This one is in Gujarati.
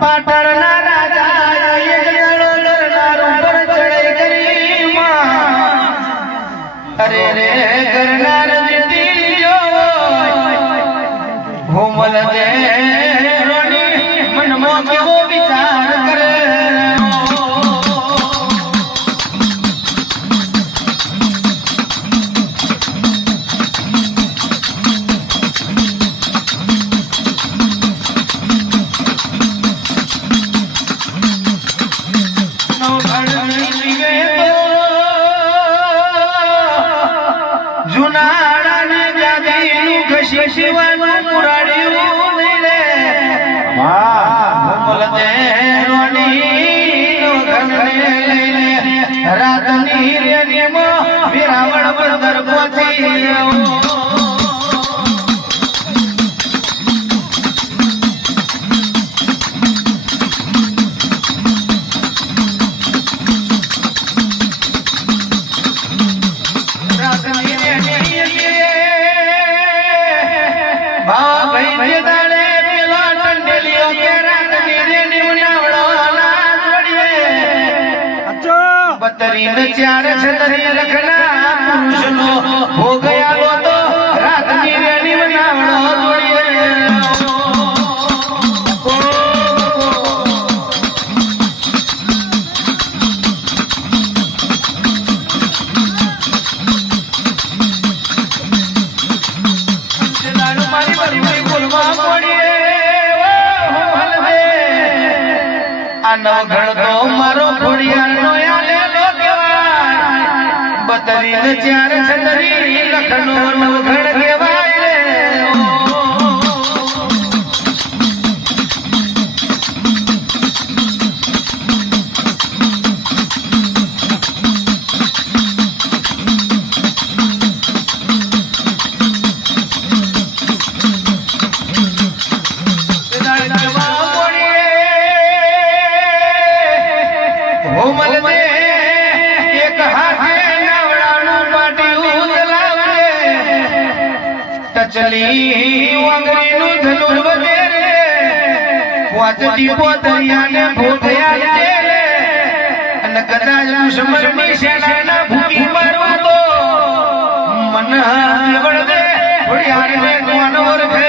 પાટણના રાજા એક જણો દરબાર ઉપર ચડાઈ કરી અરે રે કરનાર જીતી જો ભૂમલ દે મનમાં કેવો વિચાર કરે શિવાનું મુરાડ્યું નહીં રે ભૂમલ દે રાતની રેલીમાં વિરાવણ બંદર પહોંચી ચાર છતરી લખના પુરુષનો હો ગયા તો રાતની રેલી બનાવડો જોડીએ મારી મારી બોલવા પડીએ આ નવઘણ તો મારો ખોડિયાનો બતરી ચાર છતરી લખનો નવઘણ કહેવાય ચલી વાંગરીનું ધનુર વધે વાચતી પોતરિયાને ભૂખ્યા દે અને કદાચ દુશ્મનની સેનાના ભૂકી મારવા તો મન દેવળ દે થોડી આને કોણ ઓળખે